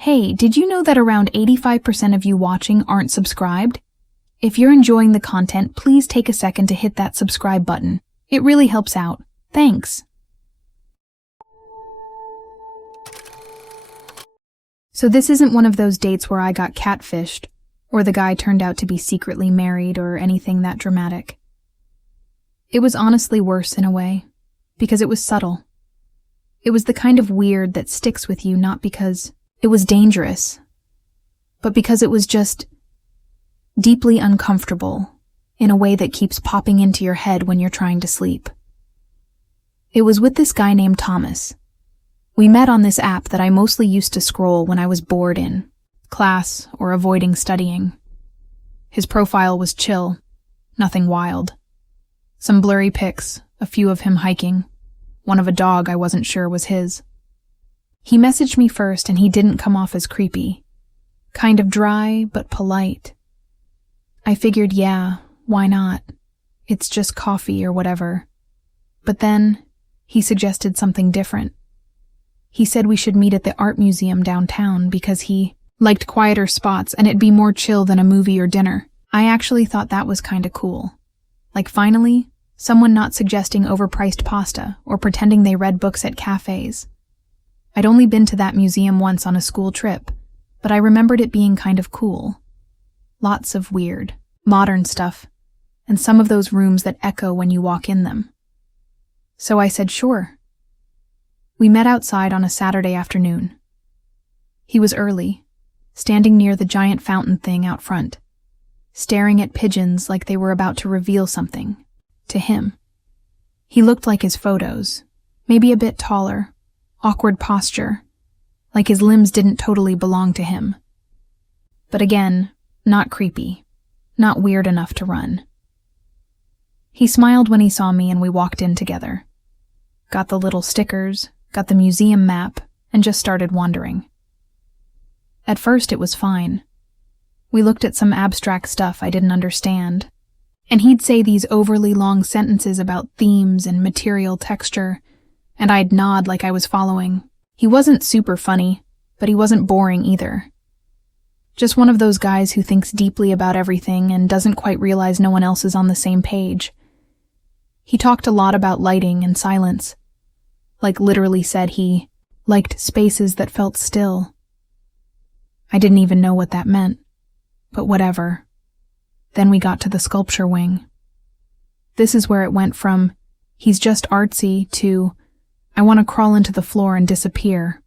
Hey, did you know that around 85% of you watching aren't subscribed? If you're enjoying the content, please take a second to hit that subscribe button. It really helps out. Thanks. So this isn't one of those dates where I got catfished, or the guy turned out to be secretly married, or anything that dramatic. It was honestly worse in a way, because it was subtle. It was the kind of weird that sticks with you not because it was dangerous, but because it was just deeply uncomfortable in a way that keeps popping into your head when you're trying to sleep. It was with this guy named Thomas. We met on this app that I mostly used to scroll when I was bored in class or avoiding studying. His profile was chill, nothing wild. Some blurry pics, a few of him hiking, one of a dog I wasn't sure was his. He messaged me first and he didn't come off as creepy. Kind of dry, but polite. I figured, yeah, why not? It's just coffee or whatever. But then, he suggested something different. He said we should meet at the art museum downtown because he liked quieter spots and it'd be more chill than a movie or dinner. I actually thought that was kinda cool. Like finally, someone not suggesting overpriced pasta or pretending they read books at cafes. I'd only been to that museum once on a school trip, but I remembered it being kind of cool. Lots of weird, modern stuff, and some of those rooms that echo when you walk in them. So I said sure. We met outside on a Saturday afternoon. He was early, standing near the giant fountain thing out front, staring at pigeons like they were about to reveal something, to him. He looked like his photos, maybe a bit taller, awkward posture, like his limbs didn't totally belong to him. But again, not creepy, not weird enough to run. He smiled when he saw me and we walked in together. Got the little stickers, got the museum map, and just started wandering. At first it was fine. We looked at some abstract stuff I didn't understand, and he'd say these overly long sentences about themes and material texture, and I'd nod like I was following. He wasn't super funny, but he wasn't boring either. Just one of those guys who thinks deeply about everything and doesn't quite realize no one else is on the same page. He talked a lot about lighting and silence. Like literally said he liked spaces that felt still. I didn't even know what that meant, but whatever. Then we got to the sculpture wing. This is where it went from, he's just artsy, to, I want to crawl into the floor and disappear.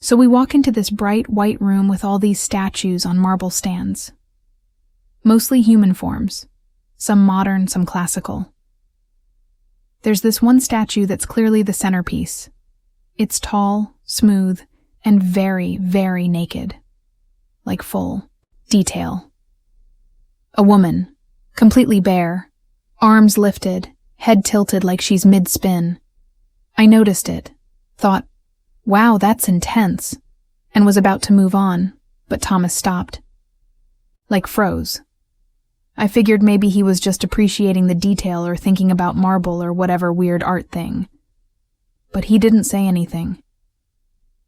So we walk into this bright white room with all these statues on marble stands. Mostly human forms, some modern, some classical. There's this one statue that's clearly the centerpiece. It's tall, smooth, and very, very naked. Like full detail. A woman, completely bare, arms lifted, head tilted like she's mid-spin. I noticed it, thought, wow, that's intense, and was about to move on, but Thomas stopped. Like froze. I figured maybe he was just appreciating the detail or thinking about marble or whatever weird art thing. But he didn't say anything.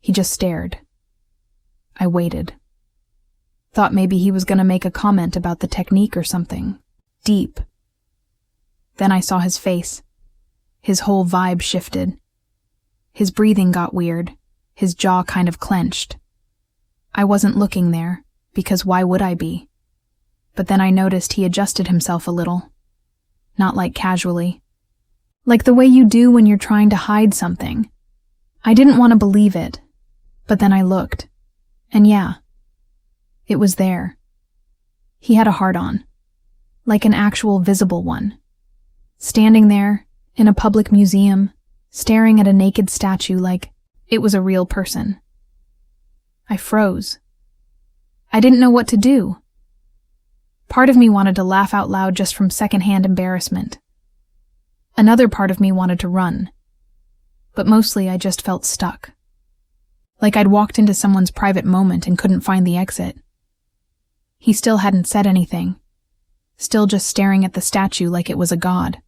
He just stared. I waited. Thought maybe he was going to make a comment about the technique or something. Deep. Then I saw his face. His whole vibe shifted. His breathing got weird. His jaw kind of clenched. I wasn't looking there, because why would I be? But then I noticed he adjusted himself a little. Not like casually. Like the way you do when you're trying to hide something. I didn't want to believe it, but then I looked. And yeah, it was there. He had a heart-on. Like an actual visible one. Standing there, in a public museum, staring at a naked statue like it was a real person. I froze. I didn't know what to do. Part of me wanted to laugh out loud just from secondhand embarrassment. Another part of me wanted to run. But mostly I just felt stuck. Like I'd walked into someone's private moment and couldn't find the exit. He still hadn't said anything. Still just staring at the statue like it was a god.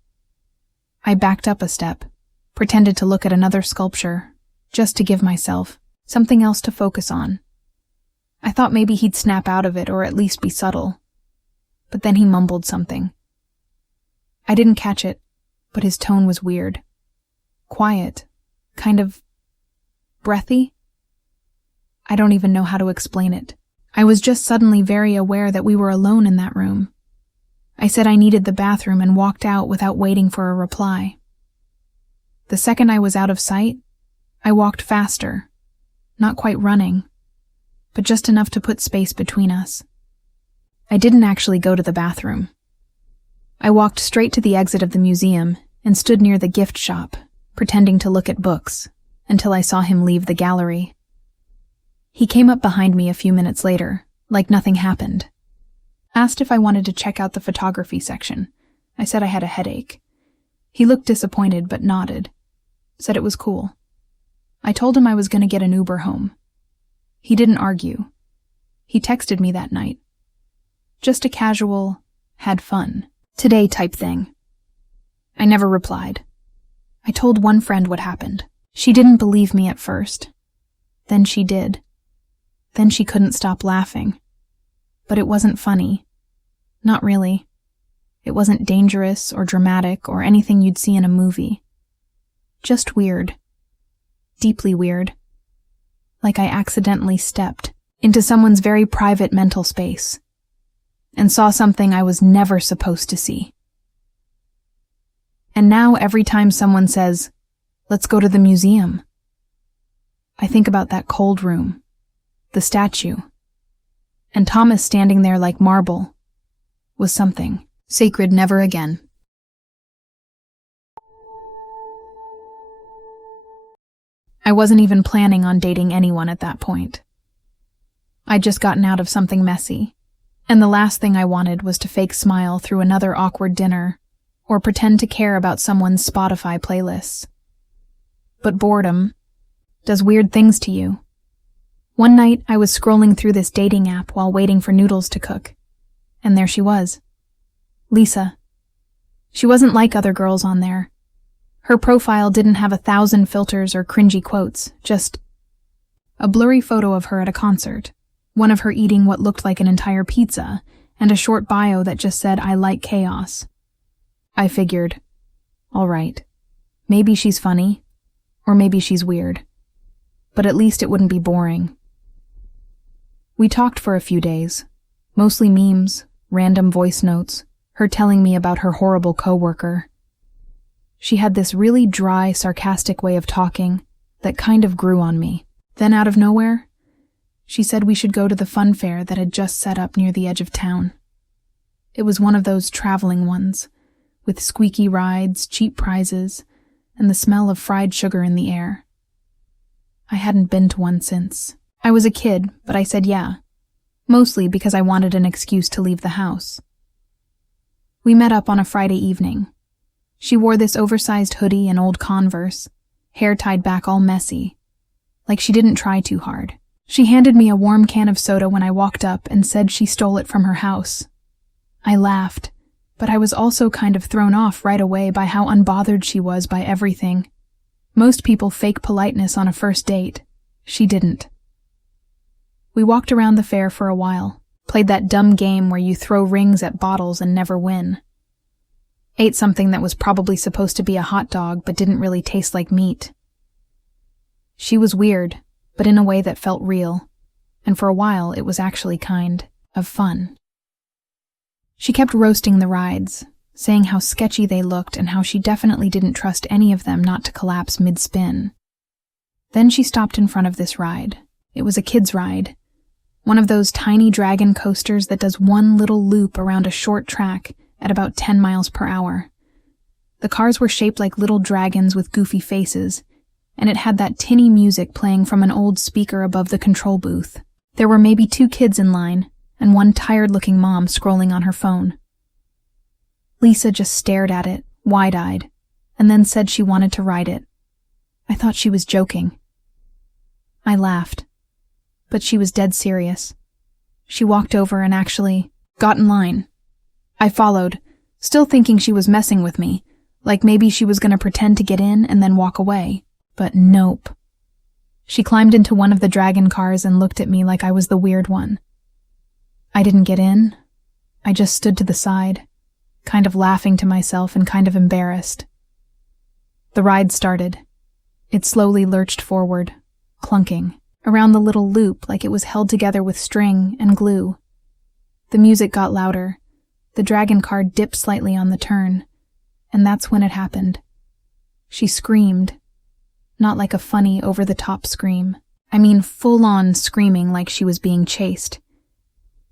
I backed up a step, pretended to look at another sculpture, just to give myself something else to focus on, I thought maybe he'd snap out of it or at least be subtle. But then he mumbled something. I didn't catch it, but his tone was weird. Quiet. Kind of breathy. I don't even know how to explain it. I was just suddenly very aware that we were alone in that room. I said I needed the bathroom and walked out without waiting for a reply. The second I was out of sight, I walked faster, not quite running, but just enough to put space between us. I didn't actually go to the bathroom. I walked straight to the exit of the museum and stood near the gift shop, pretending to look at books, until I saw him leave the gallery. He came up behind me a few minutes later, like nothing happened. Asked if I wanted to check out the photography section. I said I had a headache. He looked disappointed but nodded. Said it was cool. I told him I was going to get an Uber home. He didn't argue. He texted me that night. Just a casual, had fun, today type thing. I never replied. I told one friend what happened. She didn't believe me at first. Then she did. Then she couldn't stop laughing. But it wasn't funny. Not really. It wasn't dangerous or dramatic or anything you'd see in a movie. Just weird. Deeply weird. Like I accidentally stepped into someone's very private mental space and saw something I was never supposed to see. And now every time someone says, "Let's go to the museum," I think about that cold room, the statue, and Thomas standing there like marble was something sacred never again. I wasn't even planning on dating anyone at that point. I'd just gotten out of something messy, and the last thing I wanted was to fake smile through another awkward dinner or pretend to care about someone's Spotify playlists. But boredom does weird things to you. One night, I was scrolling through this dating app while waiting for noodles to cook, and there she was. Lisa. She wasn't like other girls on there. Her profile didn't have 1,000 filters or cringy quotes, just a blurry photo of her at a concert, one of her eating what looked like an entire pizza, and a short bio that just said, "I like chaos." I figured, all right, maybe she's funny, or maybe she's weird, but at least it wouldn't be boring. We talked for a few days, mostly memes, random voice notes, her telling me about her horrible coworker. She had this really dry, sarcastic way of talking that kind of grew on me. Then out of nowhere, she said we should go to the funfair that had just set up near the edge of town. It was one of those traveling ones, with squeaky rides, cheap prizes, and the smell of fried sugar in the air. I hadn't been to one since. I was a kid, but I said yeah, mostly because I wanted an excuse to leave the house. We met up on a Friday evening. She wore this oversized hoodie and old Converse, hair tied back all messy, like she didn't try too hard. She handed me a warm can of soda when I walked up and said she stole it from her house. I laughed, but I was also kind of thrown off right away by how unbothered she was by everything. Most people fake politeness on a first date. She didn't. We walked around the fair for a while, played that dumb game where you throw rings at bottles and never win. Ate something that was probably supposed to be a hot dog but didn't really taste like meat. She was weird, but in a way that felt real, and for a while it was actually kind of fun. She kept roasting the rides, saying how sketchy they looked and how she definitely didn't trust any of them not to collapse mid-spin. Then she stopped in front of this ride. It was a kid's ride, one of those tiny dragon coasters that does one little loop around a short track at about 10 miles per hour. The cars were shaped like little dragons with goofy faces, and it had that tinny music playing from an old speaker above the control booth. There were maybe 2 kids in line, and one tired-looking mom scrolling on her phone. Lisa just stared at it, wide-eyed, and then said she wanted to ride it. I thought she was joking. I laughed, but she was dead serious. She walked over and actually got in line. I followed, still thinking she was messing with me, like maybe she was going to pretend to get in and then walk away. But nope. She climbed into one of the dragon cars and looked at me like I was the weird one. I didn't get in. I just stood to the side, kind of laughing to myself and kind of embarrassed. The ride started. It slowly lurched forward, clunking, around the little loop like it was held together with string and glue. The music got louder. The dragon car dipped slightly on the turn, and that's when it happened. She screamed. Not like a funny, over-the-top scream. I mean full-on screaming like she was being chased.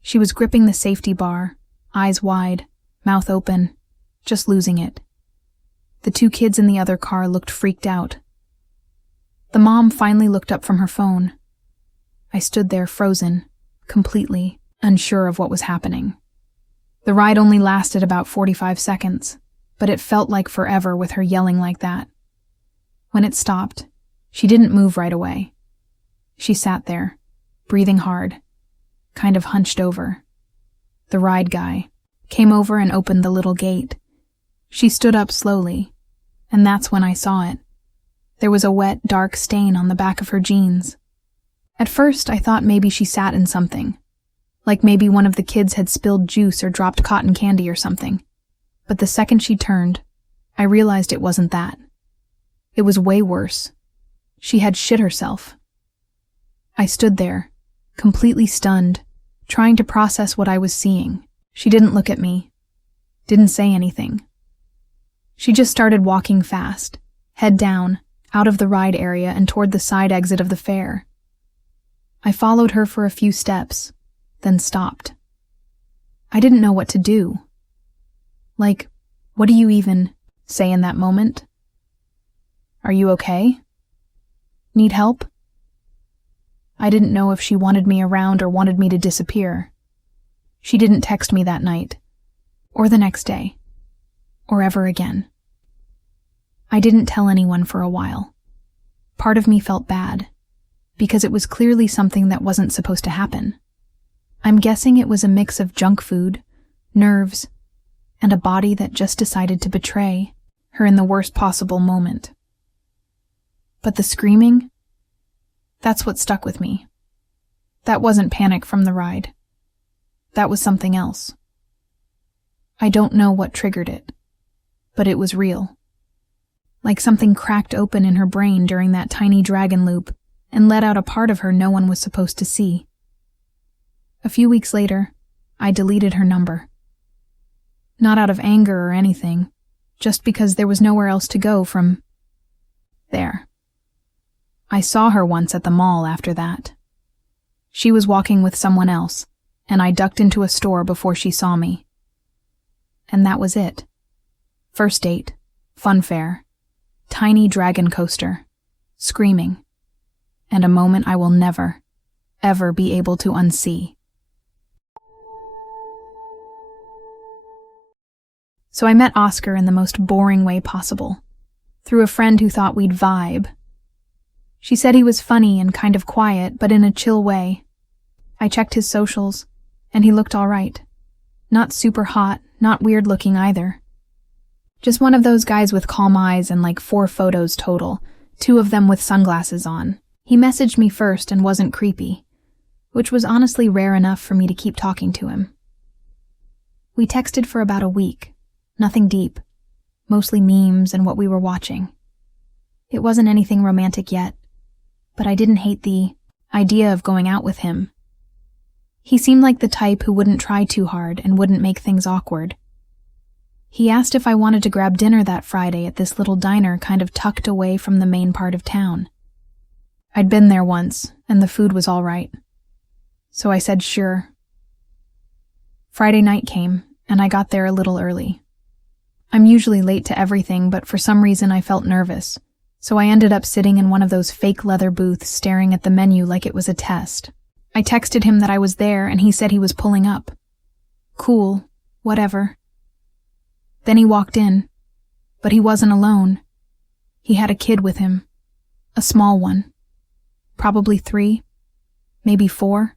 She was gripping the safety bar, eyes wide, mouth open, just losing it. The 2 kids in the other car looked freaked out. The mom finally looked up from her phone. I stood there frozen, completely unsure of what was happening. The ride only lasted about 45 seconds, but it felt like forever with her yelling like that. When it stopped, she didn't move right away. She sat there, breathing hard, kind of hunched over. The ride guy came over and opened the little gate. She stood up slowly, and that's when I saw it. There was a wet, dark stain on the back of her jeans. At first, I thought maybe she sat in something, like maybe one of the kids had spilled juice or dropped cotton candy or something. But the second she turned, I realized it wasn't that. It was way worse. She had shit herself. I stood there, completely stunned, trying to process what I was seeing. She didn't look at me, didn't say anything. She just started walking fast, head down, out of the ride area and toward the side exit of the fair. I followed her for a few steps, then stopped. I didn't know what to do. Like, what do you even say in that moment? Are you okay? Need help? I didn't know if she wanted me around or wanted me to disappear. She didn't text me that night, or the next day, or ever again. I didn't tell anyone for a while. Part of me felt bad, because it was clearly something that wasn't supposed to happen. I'm guessing it was a mix of junk food, nerves, and a body that just decided to betray her in the worst possible moment. But the screaming, that's what stuck with me. That wasn't panic from the ride. That was something else. I don't know what triggered it, but it was real. Like something cracked open in her brain during that tiny dragon loop and let out a part of her no one was supposed to see. A few weeks later, I deleted her number. Not out of anger or anything, just because there was nowhere else to go from there. I saw her once at the mall after that. She was walking with someone else, and I ducked into a store before she saw me. And that was it. First date, funfair, tiny dragon coaster, screaming, and a moment I will never, ever be able to unsee. So I met Oscar in the most boring way possible, through a friend who thought we'd vibe. She said he was funny and kind of quiet, but in a chill way. I checked his socials, and he looked all right. Not super hot, not weird looking either. Just one of those guys with calm eyes and like 4 photos total, 2 of them with sunglasses on. He messaged me first and wasn't creepy, which was honestly rare enough for me to keep talking to him. We texted for about a week, nothing deep, mostly memes and what we were watching. It wasn't anything romantic yet, but I didn't hate the idea of going out with him. He seemed like the type who wouldn't try too hard and wouldn't make things awkward. He asked if I wanted to grab dinner that Friday at this little diner kind of tucked away from the main part of town. I'd been there once, and the food was all right. So I said sure. Friday night came, and I got there a little early. I'm usually late to everything, but for some reason I felt nervous, so I ended up sitting in one of those fake leather booths staring at the menu like it was a test. I texted him that I was there, and he said he was pulling up. Cool, whatever. Then he walked in, but he wasn't alone. He had a kid with him, a small one, probably 3, maybe 4.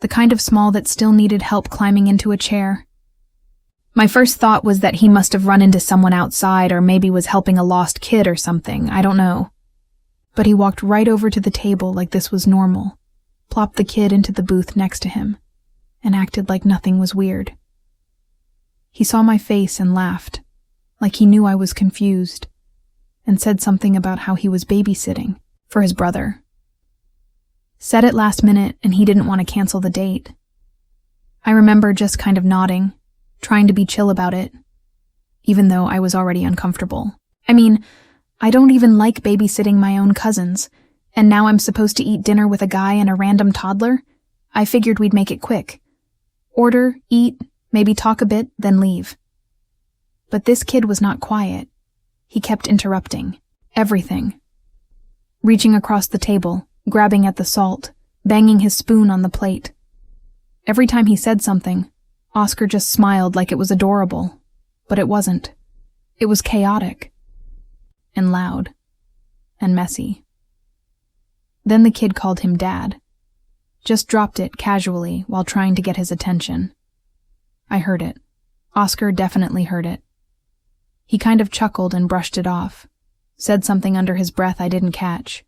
The kind of small that still needed help climbing into a chair. My first thought was that he must have run into someone outside or maybe was helping a lost kid or something, I don't know. But he walked right over to the table like this was normal, plopped the kid into the booth next to him, and acted like nothing was weird. He saw my face and laughed, like he knew I was confused, and said something about how he was babysitting for his brother. Said it last minute and he didn't want to cancel the date. I remember just kind of nodding, trying to be chill about it, even though I was already uncomfortable. I mean, I don't even like babysitting my own cousins, and now I'm supposed to eat dinner with a guy and a random toddler? I figured we'd make it quick. Order, eat, maybe talk a bit, then leave. But this kid was not quiet. He kept interrupting. Everything. Reaching across the table, grabbing at the salt, banging his spoon on the plate. Every time he said something, Oscar just smiled like it was adorable, but it wasn't. It was chaotic. And loud. And messy. Then the kid called him Dad. Just dropped it casually while trying to get his attention. I heard it. Oscar definitely heard it. He kind of chuckled and brushed it off, said something under his breath I didn't catch,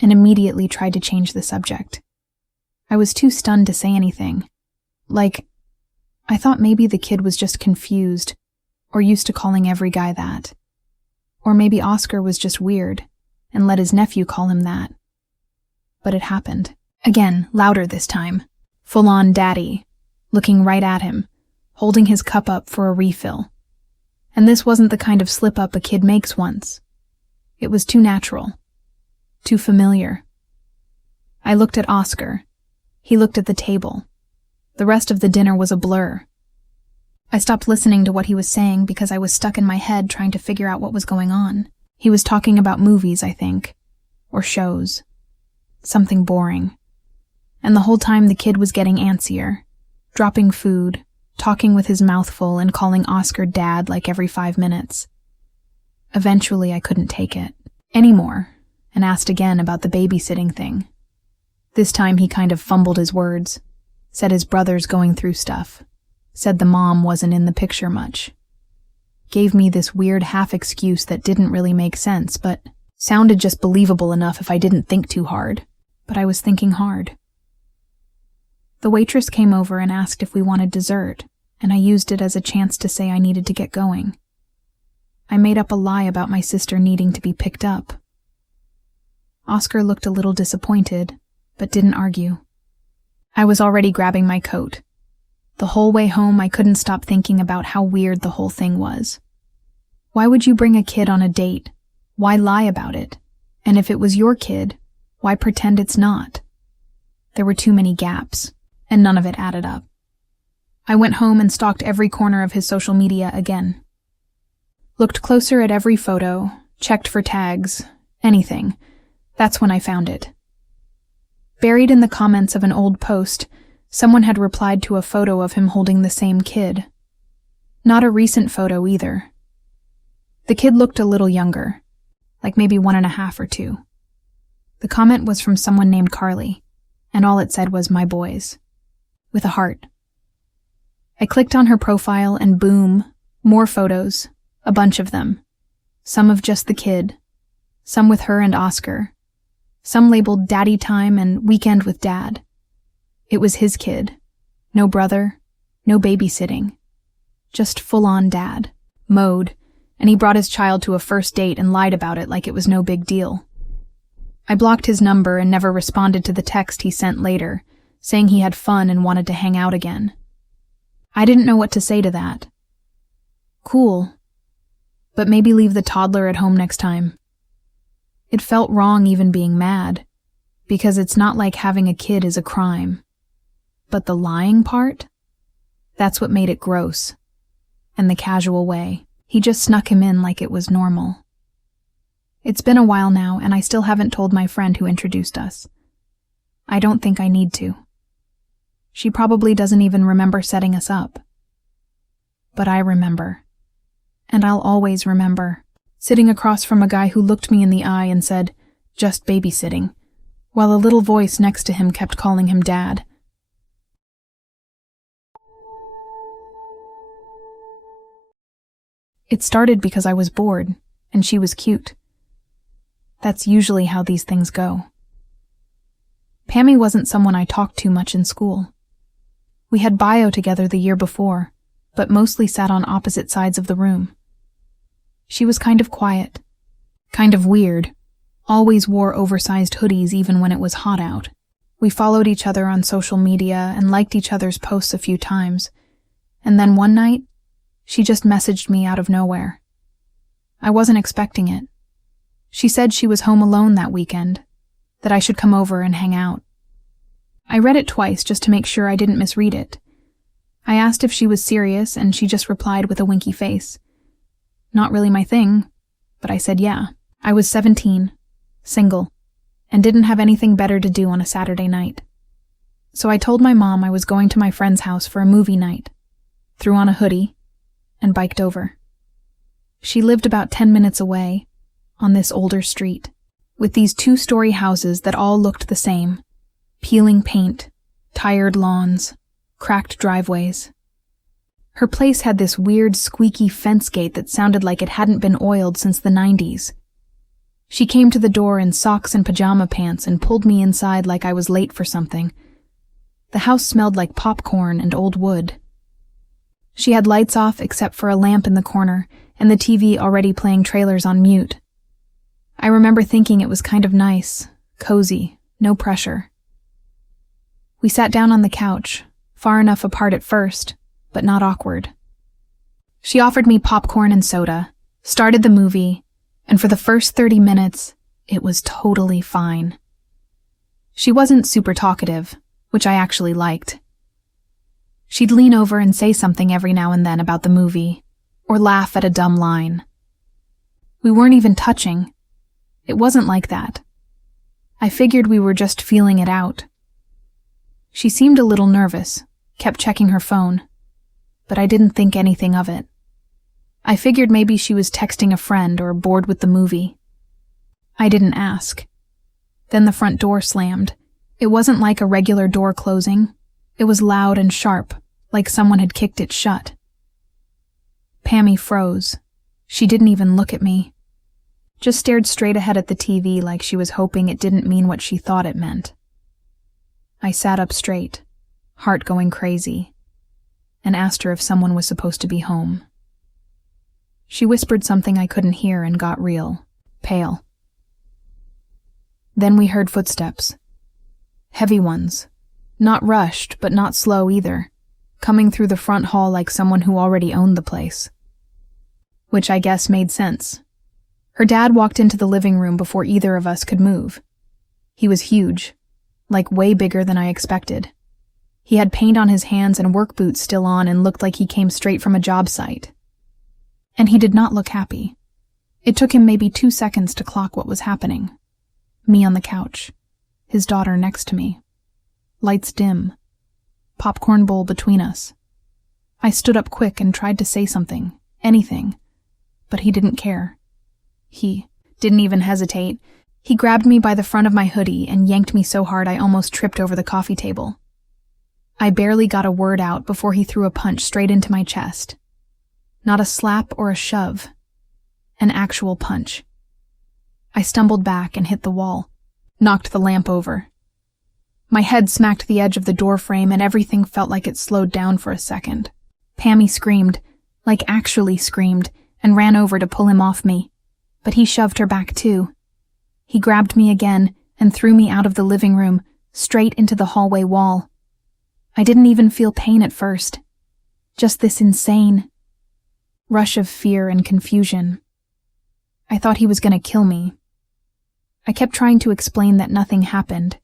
and immediately tried to change the subject. I was too stunned to say anything. I thought maybe the kid was just confused, or used to calling every guy that. Or maybe Oscar was just weird, and let his nephew call him that. But it happened. Again, louder this time. Full-on daddy, looking right at him, holding his cup up for a refill. And this wasn't the kind of slip-up a kid makes once. It was too natural. Too familiar. I looked at Oscar. He looked at the table. The rest of the dinner was a blur. I stopped listening to what he was saying because I was stuck in my head trying to figure out what was going on. He was talking about movies, I think. Or shows. Something boring. And the whole time the kid was getting antsier, dropping food, talking with his mouth full and calling Oscar Dad like every 5 minutes. Eventually I couldn't take it anymore and asked again about the babysitting thing. This time he kind of fumbled his words, said his brother's going through stuff, said the mom wasn't in the picture much. Gave me this weird half-excuse that didn't really make sense, but sounded just believable enough if I didn't think too hard. But I was thinking hard. The waitress came over and asked if we wanted dessert, and I used it as a chance to say I needed to get going. I made up a lie about my sister needing to be picked up. Oscar looked a little disappointed, but didn't argue. I was already grabbing my coat. The whole way home I couldn't stop thinking about how weird the whole thing was. Why would you bring a kid on a date? Why lie about it? And if it was your kid, why pretend it's not? There were too many gaps, and none of it added up. I went home and stalked every corner of his social media again. Looked closer at every photo, checked for tags, anything. That's when I found it. Buried in the comments of an old post, someone had replied to a photo of him holding the same kid. Not a recent photo either. The kid looked a little younger, like maybe 1.5 or 2. The comment was from someone named Carly, and all it said was, "My boys," with a heart. I clicked on her profile and boom, more photos, a bunch of them. Some of just the kid, some with her and Oscar, some labeled Daddy Time and Weekend with Dad. It was his kid. No brother, no babysitting. Just full-on dad. Mode, and he brought his child to a first date and lied about it like it was no big deal. I blocked his number and never responded to the text he sent later, saying he had fun and wanted to hang out again. I didn't know what to say to that. Cool. But maybe leave the toddler at home next time. It felt wrong even being mad, because it's not like having a kid is a crime. But the lying part? That's what made it gross. And the casual way. He just snuck him in like it was normal. It's been a while now, and I still haven't told my friend who introduced us. I don't think I need to. She probably doesn't even remember setting us up. But I remember. And I'll always remember, sitting across from a guy who looked me in the eye and said, "Just babysitting," while a little voice next to him kept calling him Dad. It started because I was bored, and she was cute. That's usually how these things go. Pammy wasn't someone I talked to much in school. We had bio together the year before, but mostly sat on opposite sides of the room. She was kind of quiet, kind of weird, always wore oversized hoodies even when it was hot out. We followed each other on social media and liked each other's posts a few times, and then one night, she just messaged me out of nowhere. I wasn't expecting it. She said she was home alone that weekend, that I should come over and hang out. I read it twice just to make sure I didn't misread it. I asked if she was serious, and she just replied with a winky face. Not really my thing, but I said yeah. I was 17, single, and didn't have anything better to do on a Saturday night. So I told my mom I was going to my friend's house for a movie night, threw on a hoodie, and biked over. She lived about 10 minutes away, on this older street, with these 2-story houses that all looked the same. Peeling paint, tired lawns, cracked driveways. Her place had this weird squeaky fence gate that sounded like it hadn't been oiled since the 90s. She came to the door in socks and pajama pants and pulled me inside like I was late for something. The house smelled like popcorn and old wood. She had lights off except for a lamp in the corner and the TV already playing trailers on mute. I remember thinking it was kind of nice, cozy, no pressure. We sat down on the couch, far enough apart at first, but not awkward. She offered me popcorn and soda, started the movie, and for the first 30 minutes, it was totally fine. She wasn't super talkative, which I actually liked. She'd lean over and say something every now and then about the movie, or laugh at a dumb line. We weren't even touching. It wasn't like that. I figured we were just feeling it out. She seemed a little nervous, kept checking her phone, but I didn't think anything of it. I figured maybe she was texting a friend or bored with the movie. I didn't ask. Then the front door slammed. It wasn't like a regular door closing. It was loud and sharp, like someone had kicked it shut. Pammy froze. She didn't even look at me. Just stared straight ahead at the TV like she was hoping it didn't mean what she thought it meant. I sat up straight, heart going crazy, and asked her if someone was supposed to be home. She whispered something I couldn't hear and got real, pale. Then we heard footsteps. Heavy ones. Not rushed, but not slow either, coming through the front hall like someone who already owned the place. Which I guess made sense. Her dad walked into the living room before either of us could move. He was huge, like way bigger than I expected. He had paint on his hands and work boots still on and looked like he came straight from a job site. And he did not look happy. It took him maybe 2 seconds to clock what was happening. Me on the couch, his daughter next to me. Lights dim. Popcorn bowl between us. I stood up quick and tried to say something, anything, but he didn't care. He didn't even hesitate. He grabbed me by the front of my hoodie and yanked me so hard I almost tripped over the coffee table. I barely got a word out before he threw a punch straight into my chest. Not a slap or a shove. An actual punch. I stumbled back and hit the wall, knocked the lamp over. My head smacked the edge of the door frame and everything felt like it slowed down for a second. Pammy screamed, like actually screamed, and ran over to pull him off me, but he shoved her back too. He grabbed me again and threw me out of the living room, straight into the hallway wall. I didn't even feel pain at first. Just this insane rush of fear and confusion. I thought he was going to kill me. I kept trying to explain that nothing happened,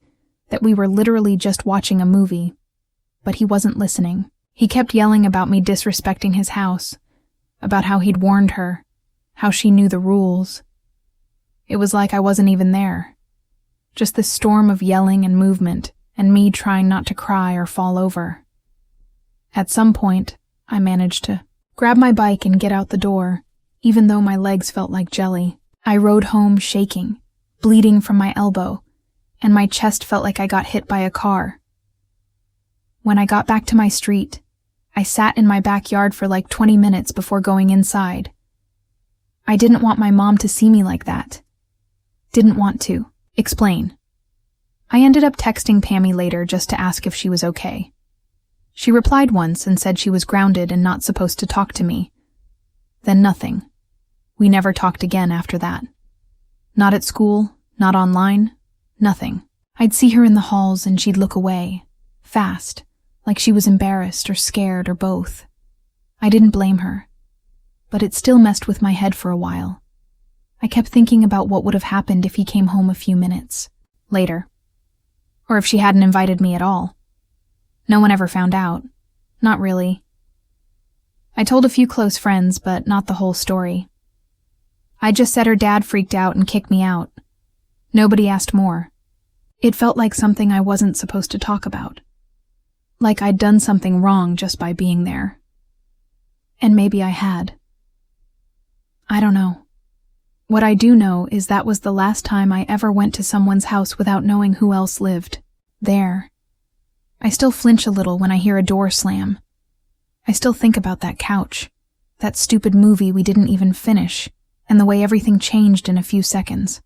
that we were literally just watching a movie, but he wasn't listening. He kept yelling about me disrespecting his house, about how he'd warned her, how she knew the rules. It was like I wasn't even there. Just this storm of yelling and movement, and me trying not to cry or fall over. At some point, I managed to grab my bike and get out the door, even though my legs felt like jelly. I rode home shaking, bleeding from my elbow, and my chest felt like I got hit by a car. When I got back to my street, I sat in my backyard for like 20 minutes before going inside. I didn't want my mom to see me like that. Didn't want to. Explain. I ended up texting Pammy later just to ask if she was okay. She replied once and said she was grounded and not supposed to talk to me. Then nothing. We never talked again after that. Not at school, not online, nothing. I'd see her in the halls and she'd look away, fast, like she was embarrassed or scared or both. I didn't blame her, but it still messed with my head for a while. I kept thinking about what would have happened if he came home a few minutes later. Or if she hadn't invited me at all. No one ever found out. Not really. I told a few close friends, but not the whole story. I just said her dad freaked out and kicked me out. Nobody asked more. It felt like something I wasn't supposed to talk about. Like I'd done something wrong just by being there. And maybe I had. I don't know. What I do know is that was the last time I ever went to someone's house without knowing who else lived there. I still flinch a little when I hear a door slam. I still think about that couch, that stupid movie we didn't even finish, and the way everything changed in a few seconds.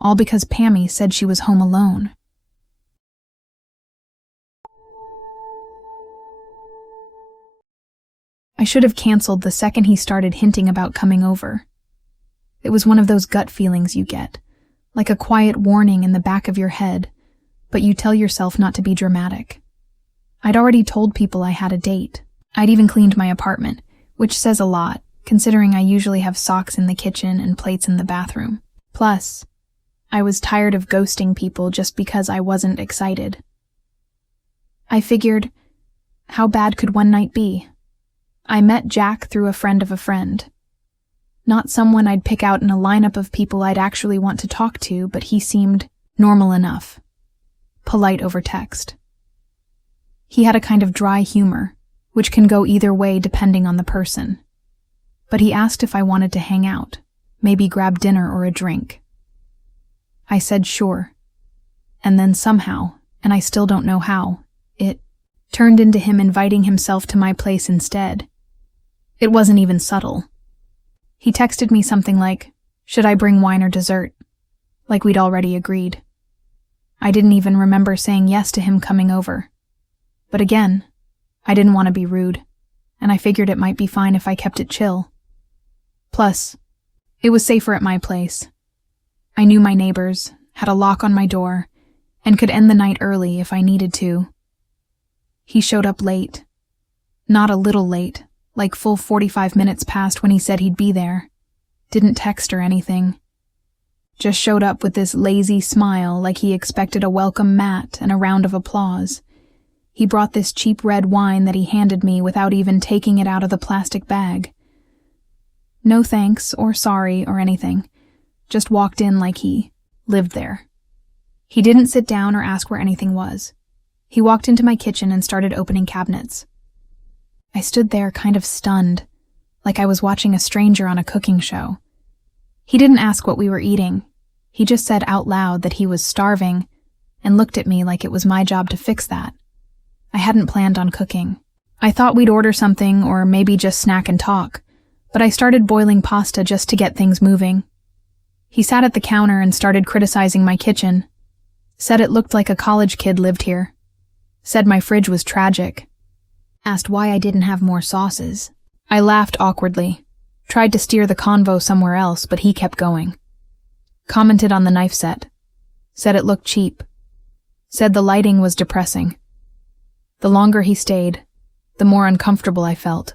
All because Pammy said she was home alone. I should have canceled the second he started hinting about coming over. It was one of those gut feelings you get, like a quiet warning in the back of your head, but you tell yourself not to be dramatic. I'd already told people I had a date. I'd even cleaned my apartment, which says a lot, considering I usually have socks in the kitchen and plates in the bathroom. Plus, I was tired of ghosting people just because I wasn't excited. I figured, how bad could one night be? I met Jack through a friend of a friend. Not someone I'd pick out in a lineup of people I'd actually want to talk to, but he seemed normal enough. Polite over text. He had a kind of dry humor, which can go either way depending on the person. But he asked if I wanted to hang out, maybe grab dinner or a drink. I said sure. And then somehow, and I still don't know how, it turned into him inviting himself to my place instead. It wasn't even subtle. He texted me something like, "Should I bring wine or dessert?" Like we'd already agreed. I didn't even remember saying yes to him coming over. But again, I didn't want to be rude, and I figured it might be fine if I kept it chill. Plus, it was safer at my place. I knew my neighbors, had a lock on my door, and could end the night early if I needed to. He showed up late. Not a little late, like full 45 minutes past when he said he'd be there. Didn't text or anything. Just showed up with this lazy smile like he expected a welcome mat and a round of applause. He brought this cheap red wine that he handed me without even taking it out of the plastic bag. No thanks or sorry or anything. Just walked in like he lived there. He didn't sit down or ask where anything was. He walked into my kitchen and started opening cabinets. I stood there kind of stunned, like I was watching a stranger on a cooking show. He didn't ask what we were eating. He just said out loud that he was starving and looked at me like it was my job to fix that. I hadn't planned on cooking. I thought we'd order something or maybe just snack and talk, but I started boiling pasta just to get things moving. He sat at the counter and started criticizing my kitchen. Said it looked like a college kid lived here. Said my fridge was tragic. Asked why I didn't have more sauces. I laughed awkwardly. Tried to steer the convo somewhere else, but he kept going. Commented on the knife set. Said it looked cheap. Said the lighting was depressing. The longer he stayed, the more uncomfortable I felt.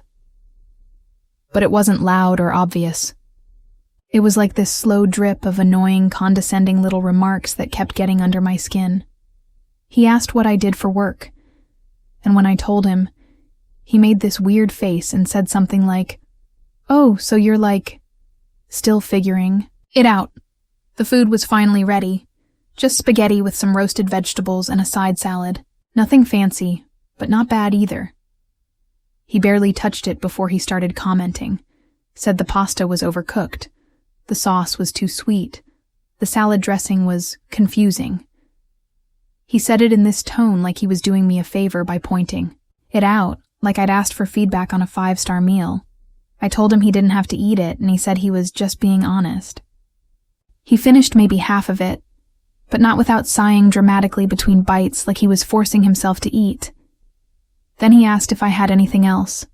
But it wasn't loud or obvious. It was like this slow drip of annoying, condescending little remarks that kept getting under my skin. He asked what I did for work, and when I told him, he made this weird face and said something like, "Oh, so you're like..." Still figuring it out. The food was finally ready. Just spaghetti with some roasted vegetables and a side salad. Nothing fancy, but not bad either. He barely touched it before he started commenting. Said the pasta was overcooked. The sauce was too sweet. The salad dressing was confusing. He said it in this tone like he was doing me a favor by pointing it out, like I'd asked for feedback on a 5-star meal. I told him he didn't have to eat it, and he said he was just being honest. He finished maybe half of it, but not without sighing dramatically between bites like he was forcing himself to eat. Then he asked if I had anything else.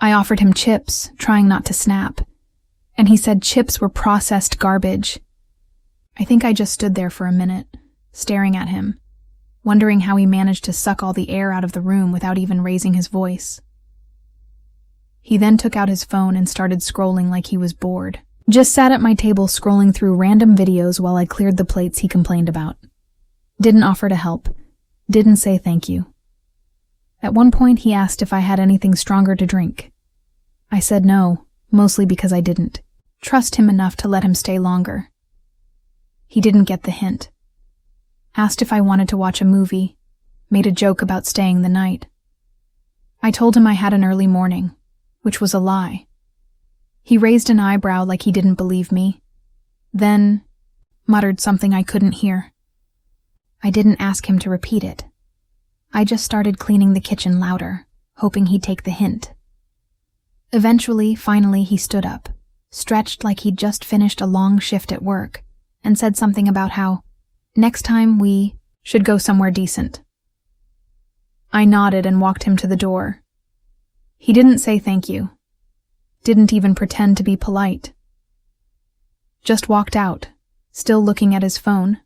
I offered him chips, trying not to snap, and he said chips were processed garbage. I think I just stood there for a minute, staring at him, wondering how he managed to suck all the air out of the room without even raising his voice. He then took out his phone and started scrolling like he was bored. Just sat at my table scrolling through random videos while I cleared the plates he complained about. Didn't offer to help. Didn't say thank you. At one point he asked if I had anything stronger to drink. I said no, mostly because I didn't trust him enough to let him stay longer. He didn't get the hint. Asked if I wanted to watch a movie, made a joke about staying the night. I told him I had an early morning, which was a lie. He raised an eyebrow like he didn't believe me, then muttered something I couldn't hear. I didn't ask him to repeat it. I just started cleaning the kitchen louder, hoping he'd take the hint. Finally, he stood up, stretched like he'd just finished a long shift at work, and said something about how next time we should go somewhere decent. I nodded and walked him to the door. He didn't say thank you. Didn't even pretend to be polite. Just walked out, still looking at his phone.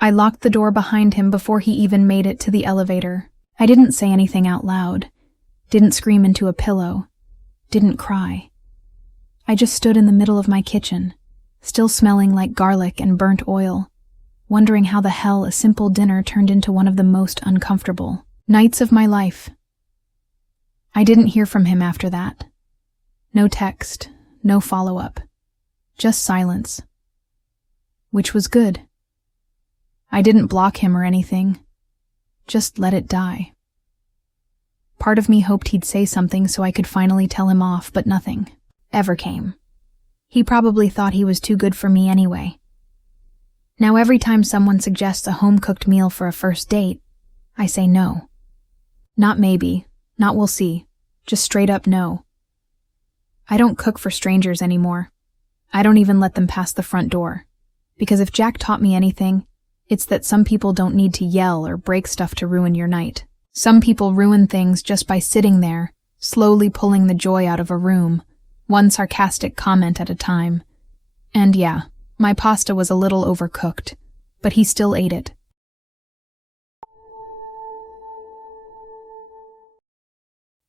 I locked the door behind him before he even made it to the elevator. I didn't say anything out loud, didn't scream into a pillow, didn't cry. I just stood in the middle of my kitchen, still smelling like garlic and burnt oil, wondering how the hell a simple dinner turned into one of the most uncomfortable nights of my life. I didn't hear from him after that. No text, no follow-up, just silence. Which was good. I didn't block him or anything, just let it die. Part of me hoped he'd say something so I could finally tell him off, but nothing ever came. He probably thought he was too good for me anyway. Now every time someone suggests a home-cooked meal for a first date, I say no. Not maybe. Not we'll see. Just straight up no. I don't cook for strangers anymore. I don't even let them pass the front door. Because if Jack taught me anything, it's that some people don't need to yell or break stuff to ruin your night. Some people ruin things just by sitting there, slowly pulling the joy out of a room, one sarcastic comment at a time. And yeah, my pasta was a little overcooked, but he still ate it.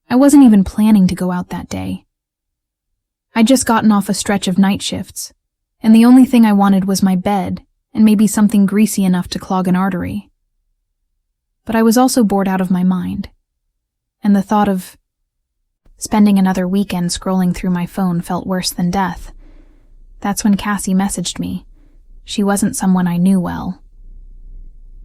I wasn't even planning to go out that day. I'd just gotten off a stretch of night shifts, and the only thing I wanted was my bed and maybe something greasy enough to clog an artery. But I was also bored out of my mind, and the thought of spending another weekend scrolling through my phone felt worse than death. That's when Cassie messaged me. She wasn't someone I knew well.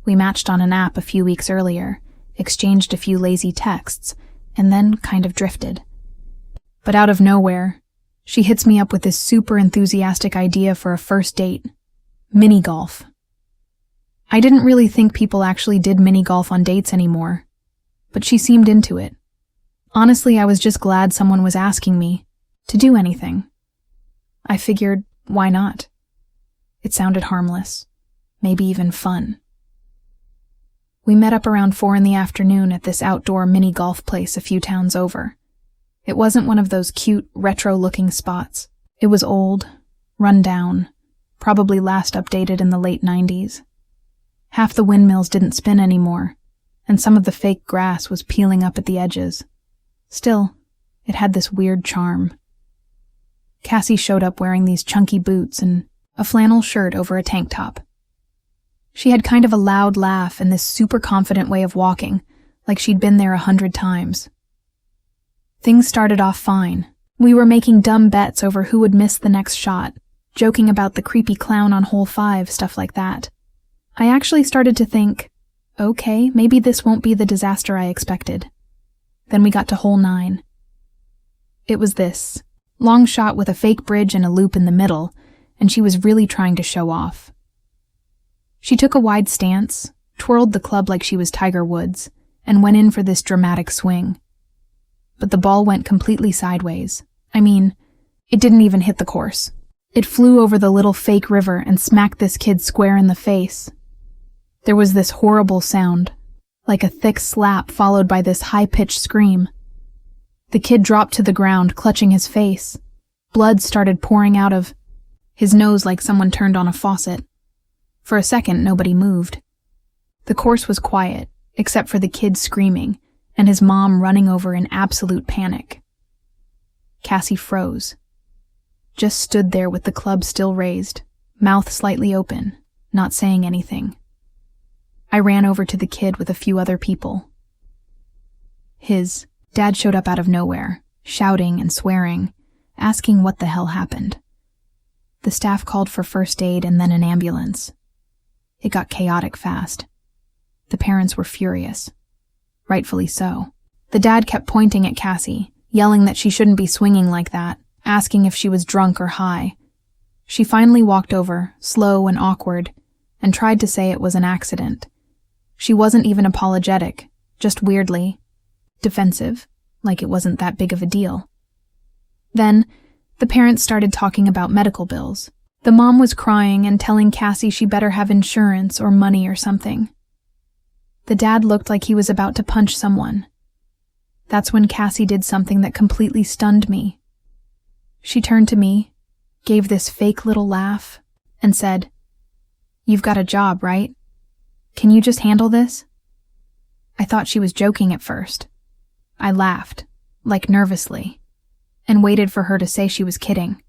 We matched on an app a few weeks earlier, exchanged a few lazy texts, and then kind of drifted. But out of nowhere, she hits me up with this super enthusiastic idea for a first date. Mini golf. I didn't really think people actually did mini golf on dates anymore, but she seemed into it. Honestly, I was just glad someone was asking me to do anything. I figured, why not? It sounded harmless, maybe even fun. We met up around 4 p.m. at this outdoor mini golf place a few towns over. It wasn't one of those cute, retro-looking spots. It was old, run down, probably last updated in the late 90s. Half the windmills didn't spin anymore, and some of the fake grass was peeling up at the edges. Still, it had this weird charm. Cassie showed up wearing these chunky boots and a flannel shirt over a tank top. She had kind of a loud laugh and this super confident way of walking, like she'd been there 100 times. Things started off fine. We were making dumb bets over who would miss the next shot, joking about the creepy clown on hole 5, stuff like that. I actually started to think, okay, maybe this won't be the disaster I expected. Then we got to hole 9. It was this long shot with a fake bridge and a loop in the middle, and she was really trying to show off. She took a wide stance, twirled the club like she was Tiger Woods, and went in for this dramatic swing. But the ball went completely sideways. I mean, it didn't even hit the course. It flew over the little fake river and smacked this kid square in the face. There was this horrible sound, like a thick slap followed by this high-pitched scream. The kid dropped to the ground, clutching his face. Blood started pouring out of his nose like someone turned on a faucet. For a second, nobody moved. The course was quiet, except for the kid screaming and his mom running over in absolute panic. Cassie froze. Just stood there with the club still raised, mouth slightly open, not saying anything. I ran over to the kid with a few other people. His dad showed up out of nowhere, shouting and swearing, asking what the hell happened. The staff called for first aid and then an ambulance. It got chaotic fast. The parents were furious. Rightfully so. The dad kept pointing at Cassie, yelling that she shouldn't be swinging like that, asking if she was drunk or high. She finally walked over, slow and awkward, and tried to say it was an accident. She wasn't even apologetic, just weirdly defensive, like it wasn't that big of a deal. Then, the parents started talking about medical bills. The mom was crying and telling Cassie she better have insurance or money or something. The dad looked like he was about to punch someone. That's when Cassie did something that completely stunned me. She turned to me, gave this fake little laugh, and said, "You've got a job, right? Can you just handle this?" I thought she was joking at first. I laughed, like nervously, and waited for her to say she was kidding.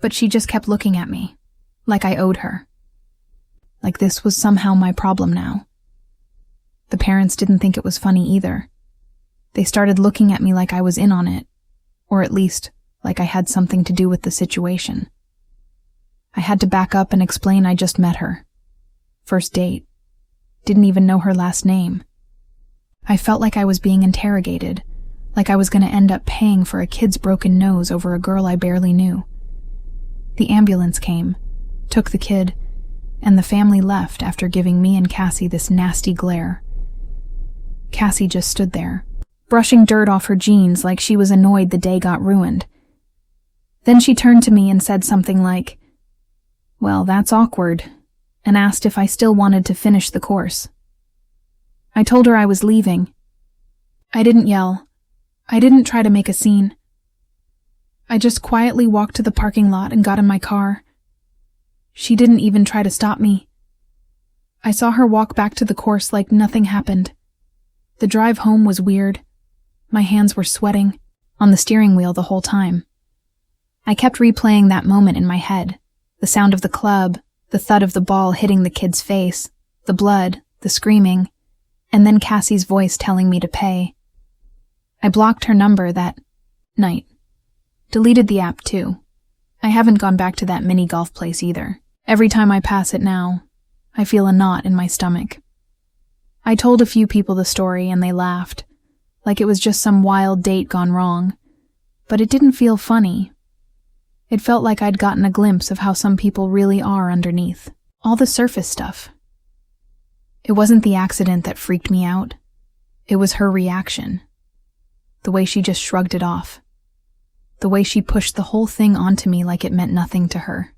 But she just kept looking at me, like I owed her. Like this was somehow my problem now. The parents didn't think it was funny either. They started looking at me like I was in on it, or at least like I had something to do with the situation. I had to back up and explain I just met her. First date. Didn't even know her last name. I felt like I was being interrogated, like I was going to end up paying for a kid's broken nose over a girl I barely knew. The ambulance came, took the kid, and the family left after giving me and Cassie this nasty glare. Cassie just stood there, brushing dirt off her jeans like she was annoyed the day got ruined. Then she turned to me and said something like, "Well, that's awkward," and asked if I still wanted to finish the course. I told her I was leaving. I didn't yell. I didn't try to make a scene. I just quietly walked to the parking lot and got in my car. She didn't even try to stop me. I saw her walk back to the course like nothing happened. The drive home was weird. My hands were sweating, on the steering wheel the whole time. I kept replaying that moment in my head, the sound of the club, the thud of the ball hitting the kid's face, the blood, the screaming, and then Cassie's voice telling me to pay. I blocked her number that night. Deleted the app too. I haven't gone back to that mini golf place either. Every time I pass it now, I feel a knot in my stomach. I told a few people the story and they laughed, like it was just some wild date gone wrong. But it didn't feel funny. It felt like I'd gotten a glimpse of how some people really are underneath. All the surface stuff. It wasn't the accident that freaked me out. It was her reaction. The way she just shrugged it off. The way she pushed the whole thing onto me like it meant nothing to her.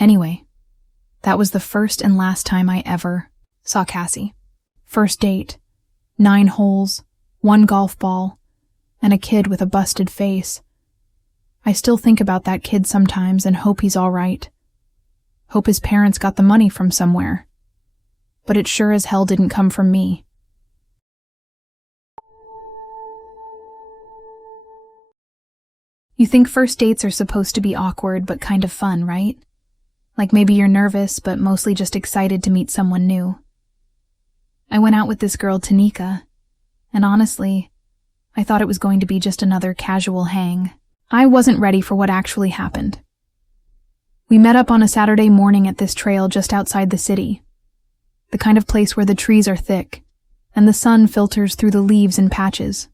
Anyway, that was the first and last time I ever saw Cassie. First date, 9 holes, 1 golf ball, and a kid with a busted face. I still think about that kid sometimes and hope he's all right. Hope his parents got the money from somewhere. But it sure as hell didn't come from me. You think first dates are supposed to be awkward but kind of fun, right? Like maybe you're nervous but mostly just excited to meet someone new. I went out with this girl, Tanika, and honestly, I thought it was going to be just another casual hang. I wasn't ready for what actually happened. We met up on a Saturday morning at this trail just outside the city. The kind of place where the trees are thick, and the sun filters through the leaves in patches.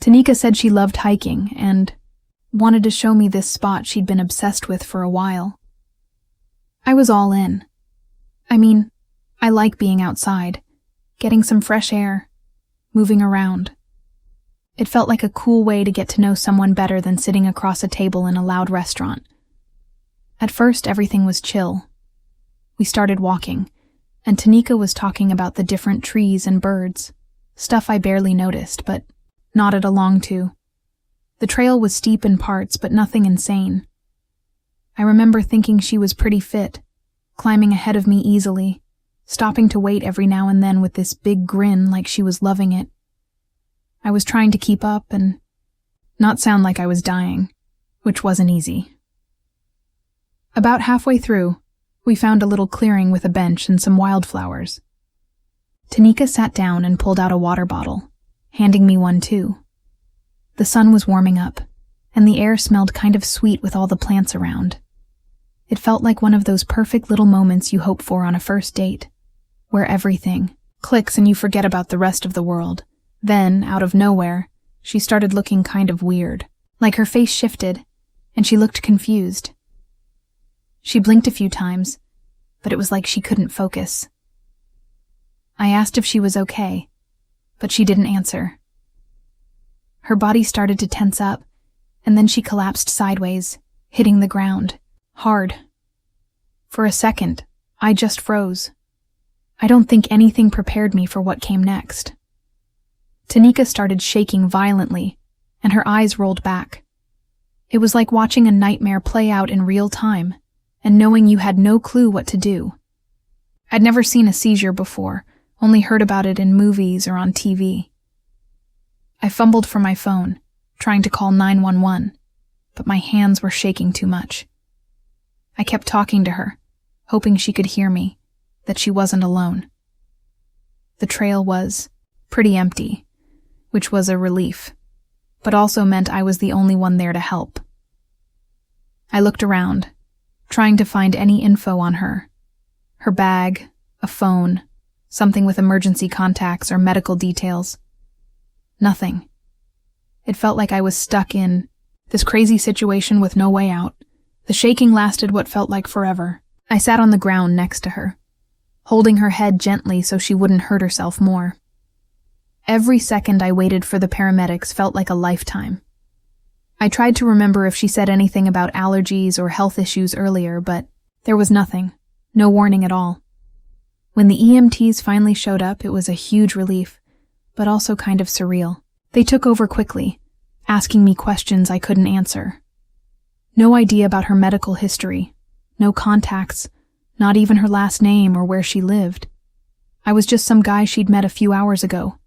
Tanika said she loved hiking, and wanted to show me this spot she'd been obsessed with for a while. I was all in. I mean, I like being outside, getting some fresh air, moving around. It felt like a cool way to get to know someone better than sitting across a table in a loud restaurant. At first, everything was chill. We started walking, and Tanika was talking about the different trees and birds, stuff I barely noticed, but nodded along to. The trail was steep in parts, but nothing insane. I remember thinking she was pretty fit, climbing ahead of me easily, stopping to wait every now and then with this big grin like she was loving it. I was trying to keep up and not sound like I was dying, which wasn't easy. About halfway through, we found a little clearing with a bench and some wildflowers. Tanika sat down and pulled out a water bottle, handing me one too. The sun was warming up, and the air smelled kind of sweet with all the plants around. It felt like one of those perfect little moments you hope for on a first date, where everything clicks and you forget about the rest of the world. Then, out of nowhere, she started looking kind of weird, like her face shifted, and she looked confused. She blinked a few times, but it was like she couldn't focus. I asked if she was okay, but she didn't answer. Her body started to tense up, and then she collapsed sideways, hitting the ground, hard. For a second, I just froze. I don't think anything prepared me for what came next. Tanika started shaking violently, and her eyes rolled back. It was like watching a nightmare play out in real time, and knowing you had no clue what to do. I'd never seen a seizure before, only heard about it in movies or on TV. I fumbled for my phone, trying to call 911, but my hands were shaking too much. I kept talking to her, hoping she could hear me, that she wasn't alone. The trail was pretty empty, which was a relief, but also meant I was the only one there to help. I looked around, trying to find any info on her. Her bag, a phone, something with emergency contacts or medical details. Nothing. It felt like I was stuck in this crazy situation with no way out. The shaking lasted what felt like forever. I sat on the ground next to her, holding her head gently so she wouldn't hurt herself more. Every second I waited for the paramedics felt like a lifetime. I tried to remember if she said anything about allergies or health issues earlier, but there was nothing, no warning at all. When the EMTs finally showed up, it was a huge relief, but also kind of surreal. They took over quickly, asking me questions I couldn't answer. No idea about her medical history, no contacts, not even her last name or where she lived. I was just some guy she'd met a few hours ago,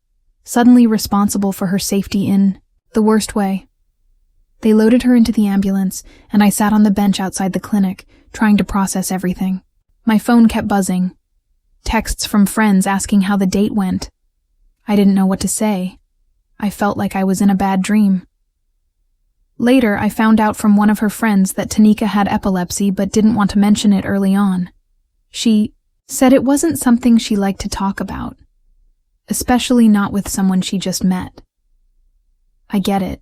suddenly responsible for her safety in the worst way. They loaded her into the ambulance, and I sat on the bench outside the clinic, trying to process everything. My phone kept buzzing. Texts from friends asking how the date went. I didn't know what to say. I felt like I was in a bad dream. Later, I found out from one of her friends that Tanika had epilepsy but didn't want to mention it early on. She said it wasn't something she liked to talk about, especially not with someone she just met. I get it.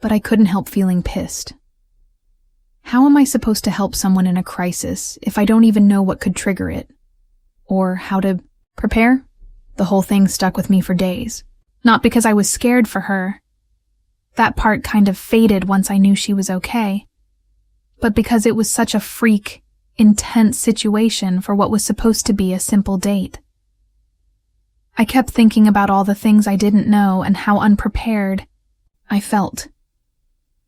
But I couldn't help feeling pissed. How am I supposed to help someone in a crisis if I don't even know what could trigger it? Or how to prepare? The whole thing stuck with me for days. Not because I was scared for her. That part kind of faded once I knew she was okay. But because it was such a freak, intense situation for what was supposed to be a simple date. I kept thinking about all the things I didn't know and how unprepared I felt.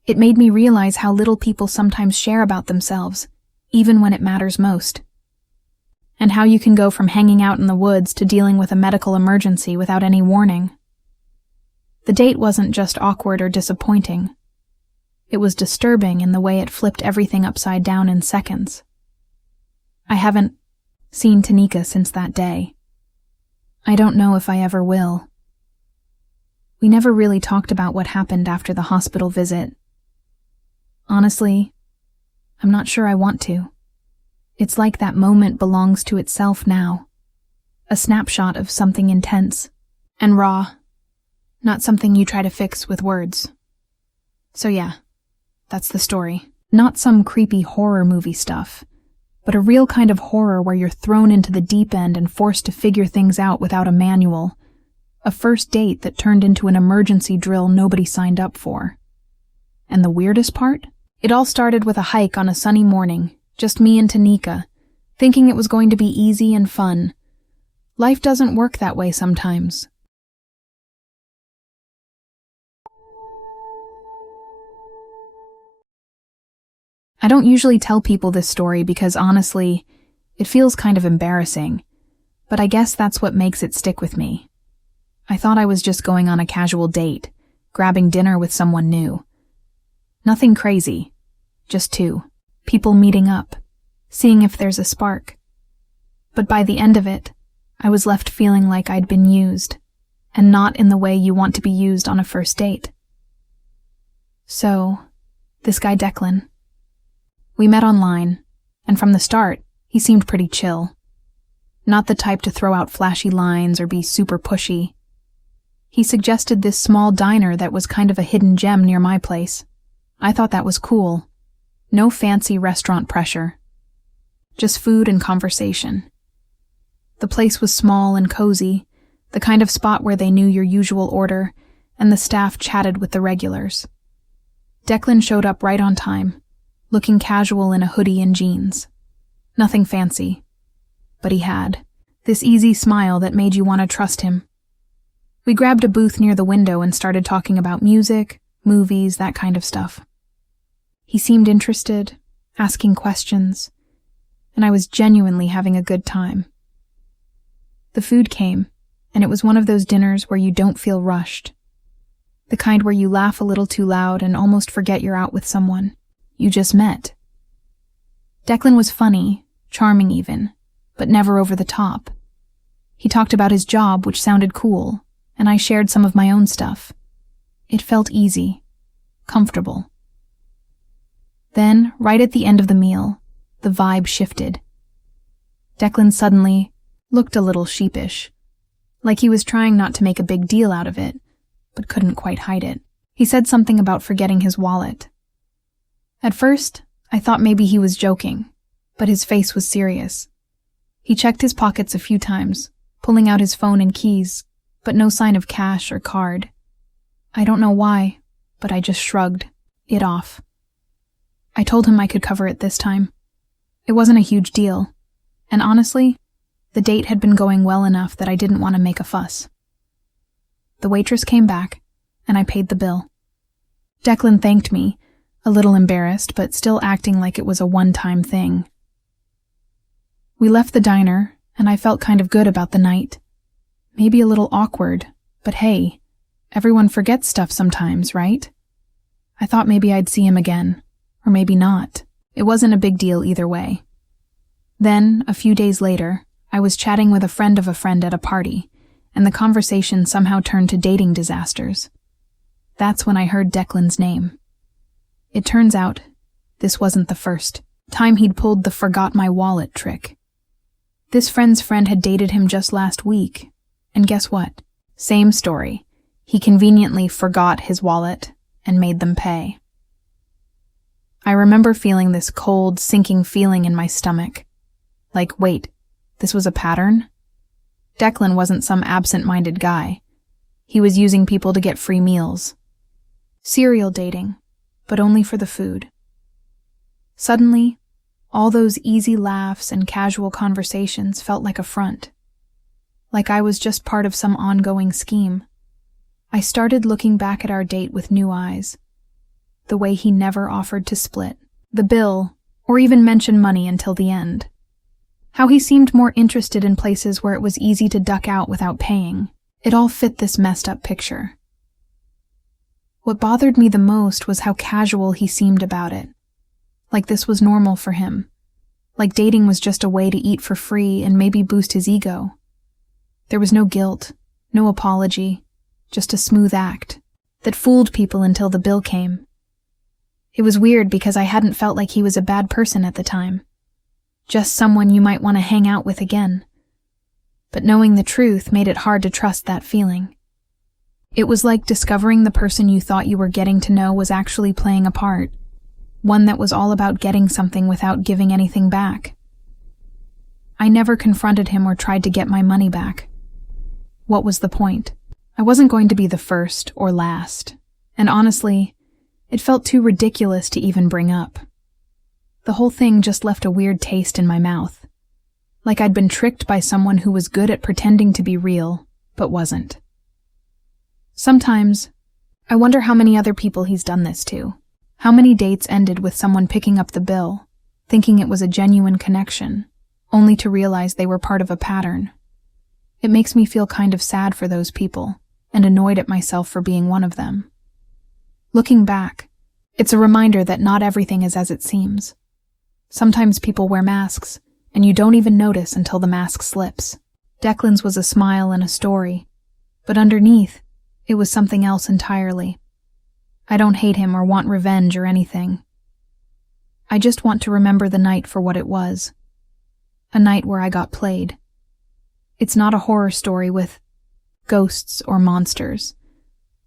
It made me realize how little people sometimes share about themselves, even when it matters most. And how you can go from hanging out in the woods to dealing with a medical emergency without any warning. The date wasn't just awkward or disappointing. It was disturbing in the way it flipped everything upside down in seconds. I haven't seen Tanika since that day. I don't know if I ever will. We never really talked about what happened after the hospital visit. Honestly, I'm not sure I want to. It's like that moment belongs to itself now. A snapshot of something intense and raw, not something you try to fix with words. So yeah, that's the story. Not some creepy horror movie stuff, but a real kind of horror where you're thrown into the deep end and forced to figure things out without a manual, A first date that turned into an emergency drill nobody signed up for. And the weirdest part? It all started with a hike on a sunny morning, just me and Tanika, thinking it was going to be easy and fun. Life doesn't work that way sometimes. I don't usually tell people this story because honestly, it feels kind of embarrassing, but I guess that's what makes it stick with me. I thought I was just going on a casual date, grabbing dinner with someone new. Nothing crazy, just two people meeting up, seeing if there's a spark. But by the end of it, I was left feeling like I'd been used, and not in the way you want to be used on a first date. So, this guy Declan. We met online, and from the start, he seemed pretty chill. Not the type to throw out flashy lines or be super pushy. He suggested this small diner that was kind of a hidden gem near my place. I thought that was cool. No fancy restaurant pressure. Just food and conversation. The place was small and cozy, the kind of spot where they knew your usual order, and the staff chatted with the regulars. Declan showed up right on time, looking casual in a hoodie and jeans. Nothing fancy. But he had this easy smile that made you want to trust him. We grabbed a booth near the window and started talking about music, movies, that kind of stuff. He seemed interested, asking questions, and I was genuinely having a good time. The food came, and it was one of those dinners where you don't feel rushed. The kind where you laugh a little too loud and almost forget you're out with someone you just met. Declan was funny, charming even, but never over the top. He talked about his job, which sounded cool, and I shared some of my own stuff. It felt easy, comfortable. Then, right at the end of the meal, the vibe shifted. Declan suddenly looked a little sheepish, like he was trying not to make a big deal out of it, but couldn't quite hide it. He said something about forgetting his wallet. At first, I thought maybe he was joking, but his face was serious. He checked his pockets a few times, pulling out his phone and keys, but no sign of cash or card. I don't know why, but I just shrugged it off. I told him I could cover it this time. It wasn't a huge deal, and honestly, the date had been going well enough that I didn't want to make a fuss. The waitress came back, and I paid the bill. Declan thanked me, a little embarrassed, but still acting like it was a one-time thing. We left the diner, and I felt kind of good about the night. Maybe a little awkward, but hey, everyone forgets stuff sometimes, right? I thought maybe I'd see him again, or maybe not. It wasn't a big deal either way. Then, a few days later, I was chatting with a friend of a friend at a party, and the conversation somehow turned to dating disasters. That's when I heard Declan's name. It turns out, this wasn't the first time he'd pulled the forgot my wallet trick. This friend's friend had dated him just last week, and guess what? Same story. He conveniently forgot his wallet and made them pay. I remember feeling this cold, sinking feeling in my stomach. Like, wait, this was a pattern? Declan wasn't some absent-minded guy. He was using people to get free meals. Serial dating, but only for the food. Suddenly, all those easy laughs and casual conversations felt like a front. Like I was just part of some ongoing scheme. I started looking back at our date with new eyes. The way he never offered to split the bill or even mention money until the end. How he seemed more interested in places where it was easy to duck out without paying. It all fit this messed up picture. What bothered me the most was how casual he seemed about it. Like this was normal for him. Like dating was just a way to eat for free and maybe boost his ego. There was no guilt, no apology, just a smooth act that fooled people until the bill came. It was weird because I hadn't felt like he was a bad person at the time. Just someone you might want to hang out with again. But knowing the truth made it hard to trust that feeling. It was like discovering the person you thought you were getting to know was actually playing a part. One that was all about getting something without giving anything back. I never confronted him or tried to get my money back. What was the point? I wasn't going to be the first or last, and honestly, it felt too ridiculous to even bring up. The whole thing just left a weird taste in my mouth, like I'd been tricked by someone who was good at pretending to be real, but wasn't. Sometimes, I wonder how many other people he's done this to. How many dates ended with someone picking up the bill, thinking it was a genuine connection, only to realize they were part of a pattern. It makes me feel kind of sad for those people, and annoyed at myself for being one of them. Looking back, it's a reminder that not everything is as it seems. Sometimes people wear masks, and you don't even notice until the mask slips. Declan's was a smile and a story, but underneath, it was something else entirely. I don't hate him or want revenge or anything. I just want to remember the night for what it was. A night where I got played. It's not a horror story with ghosts or monsters,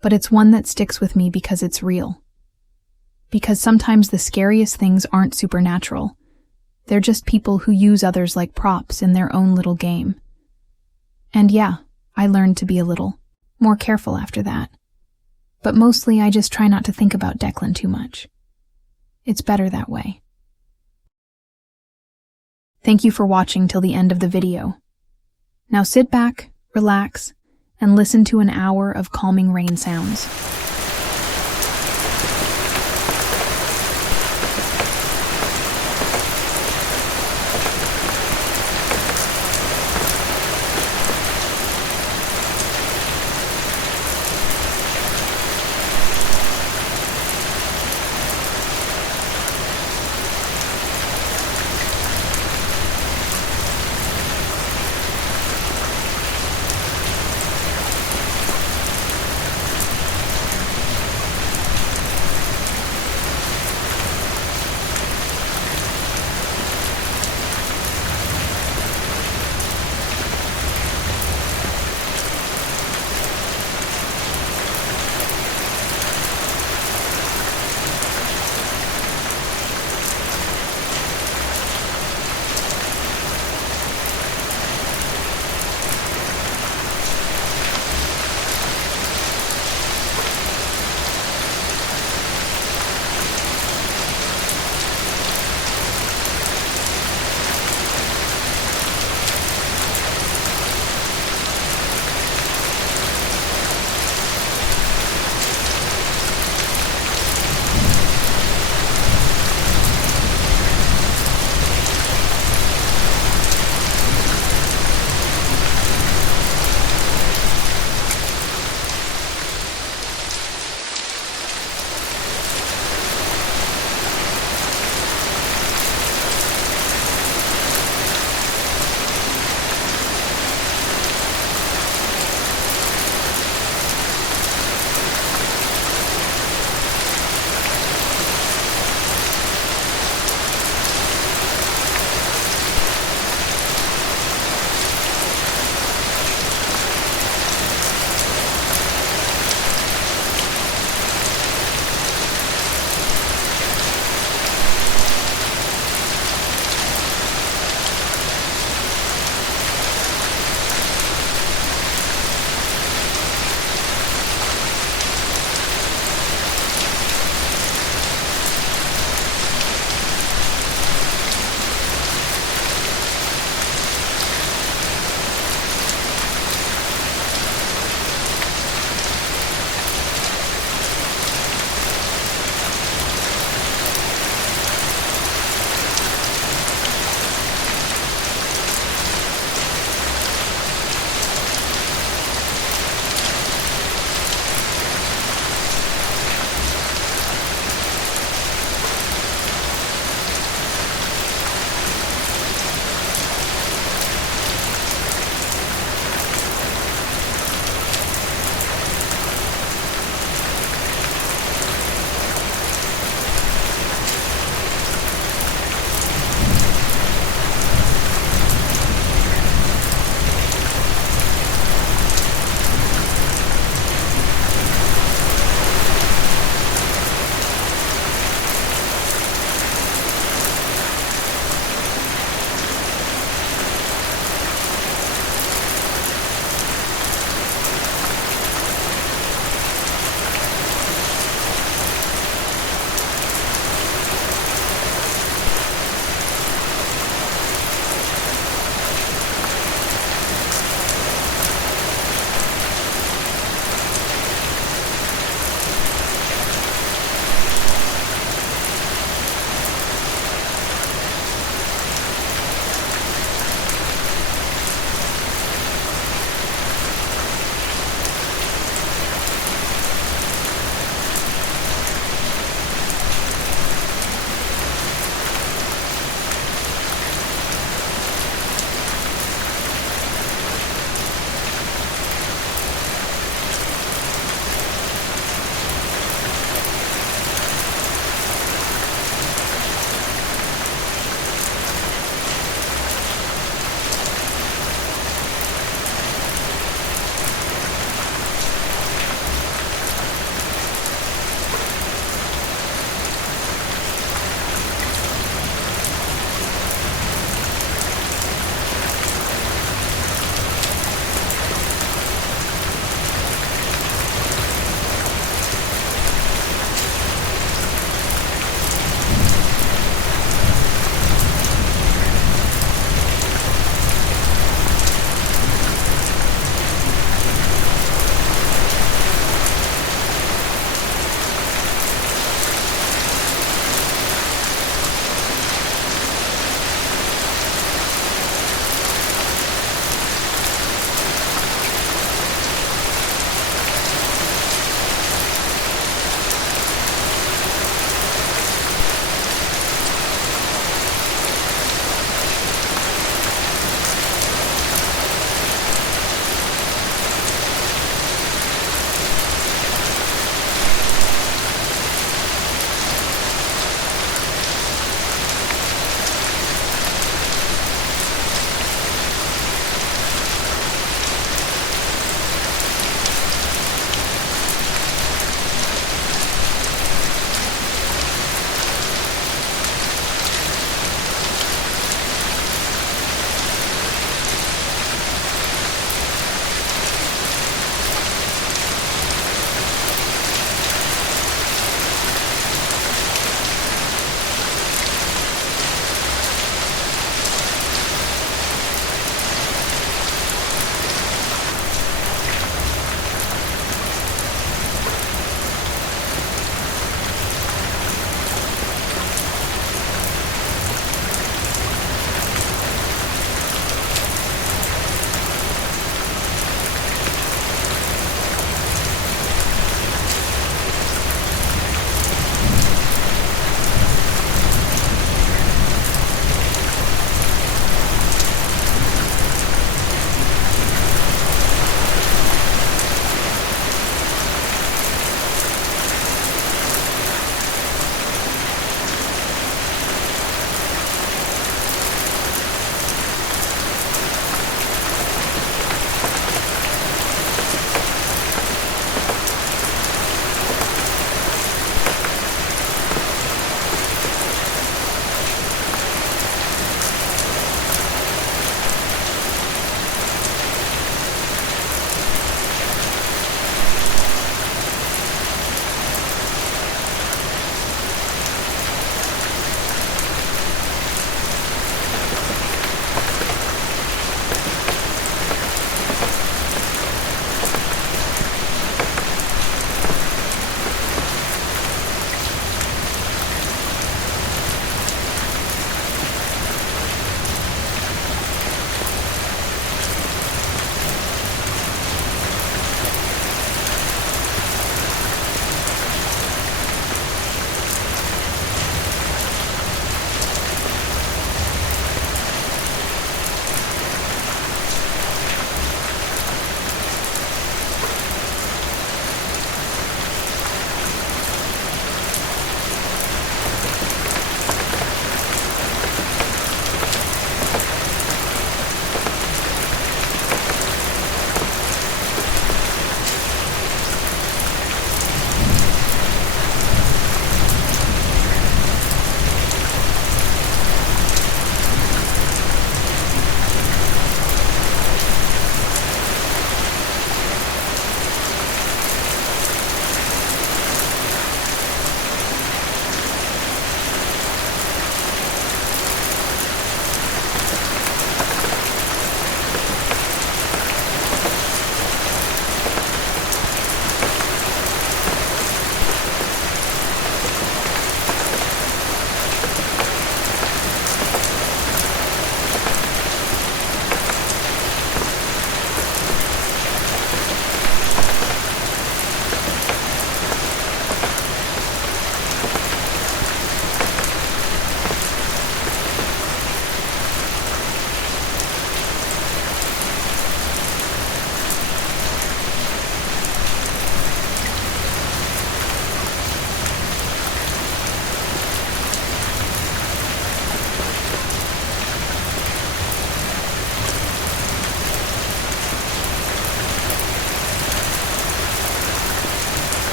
but it's one that sticks with me because it's real. Because sometimes the scariest things aren't supernatural. They're just people who use others like props in their own little game. And yeah, I learned to be a little more careful after that. But mostly I just try not to think about Declan too much. It's better that way. Thank you for watching till the end of the video. Now sit back, relax, and listen to an hour of calming rain sounds.